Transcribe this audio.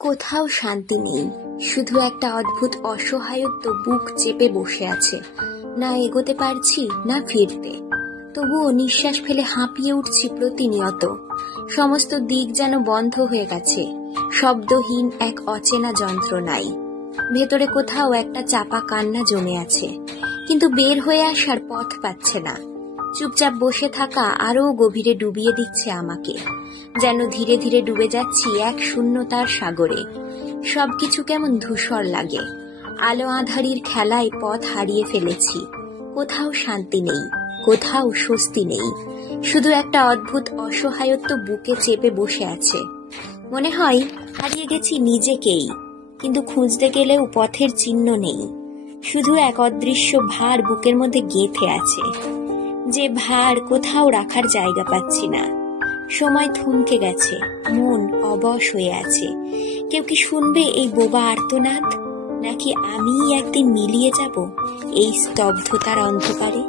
কোথাও শান্তি নেই, শুধু একটা অদ্ভুত অসহায়ত্ব বুক চেপে বসে আছে। না এগোতে পারছি, না ফিরতে। তবুও নিঃশ্বাস ফেলে হাঁপিয়ে উঠছি প্রতিনিয়ত। সমস্ত দিক যেন বন্ধ হয়ে গেছে, শব্দহীন এক অচেনা যন্ত্রণায়। ভেতরে কোথাও একটা চাপা কান্না জমে আছে, কিন্তু বের হয়ে আসার পথ পাচ্ছে না। চুপচাপ বসে থাকা আরও গভীরে ডুবিয়ে দিচ্ছে আমাকে, যেন ধীরে ধীরে ডুবে যাচ্ছি এক শূন্যতার সাগরে। সবকিছু কেমন ধূসর লাগে, আলো আঁধারির খেলায় পথ হারিয়ে ফেলেছি। কোথাও শান্তি নেই, কোথাও স্বস্তি নেই, শুধু একটা অদ্ভুত অসহায়ত্ব বুকে চেপে বসে আছে। মনে হয় হারিয়ে গেছি নিজেকেই, কিন্তু খুঁজতে গেলেও পথের চিহ্ন নেই। শুধু এক অদৃশ্য ভার বুকের মধ্যে গেঁথে আছে, যে ভার কোথাও রাখার জায়গা পাচ্ছি না। সময় থমকে গেছে, মন অবশ হয়ে আছে। কেউ কি শুনবে এই বোবা আর্তনাদ, নাকি আমিই একদিন মিলিয়ে যাব এই স্তব্ধতার অন্ধকারে?